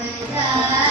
回家。